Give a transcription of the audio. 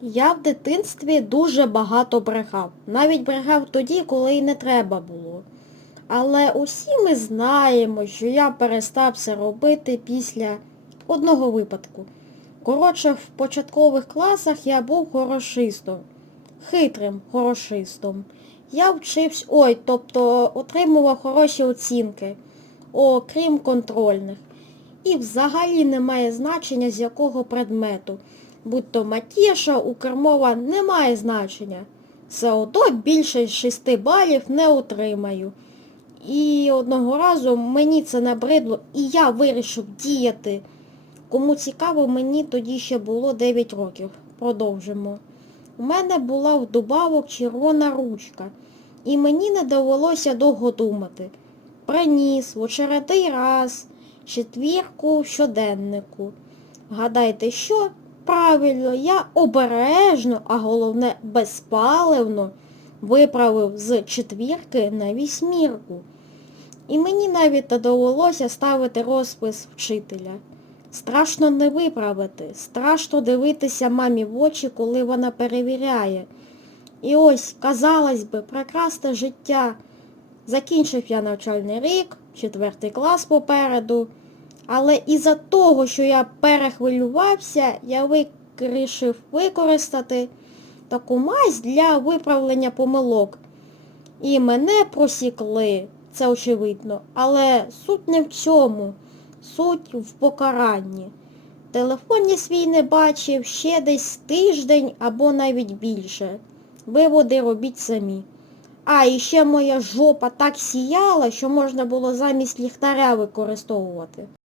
Я в дитинстві дуже багато брехав. Навіть брехав тоді, коли й не треба було. Але усі ми знаємо, що я перестав це робити після одного випадку. Коротше, в початкових класах я був хорошистом, хитрим хорошистом. Я вчився, ой, тобто отримував хороші оцінки, окрім контрольних. І взагалі немає значення з якого предмету. Будь то матіша, укрмова не має значення. Все одно більше 6 балів не отримаю. І одного разу мені це набридло, і я вирішив діяти. Кому цікаво, мені тоді ще було 9 років. Продовжимо. У мене була в добавок червона ручка, і мені не довелося довго думати. Приніс в очередний раз четвірку в щоденнику. Гадайте, що? Правильно, я обережно, а головне безпаливно виправив з четвірки на вісьмірку. І мені навіть не довелося ставити розпис вчителя. Страшно не виправити, страшно дивитися мамі в очі, коли вона перевіряє. І ось, казалось би, прекрасне життя. Закінчив я навчальний рік, четвертий клас попереду. Але із-за того, що я перехвилювався, я вирішив використати таку мазь для виправлення помилок. І мене просікли, це очевидно. Але суть не в цьому, суть в покаранні. Телефон я свій не бачив ще десь тиждень або навіть більше. Виводи робіть самі. А, і ще моя жопа так сіяла, що можна було замість ліхтаря використовувати.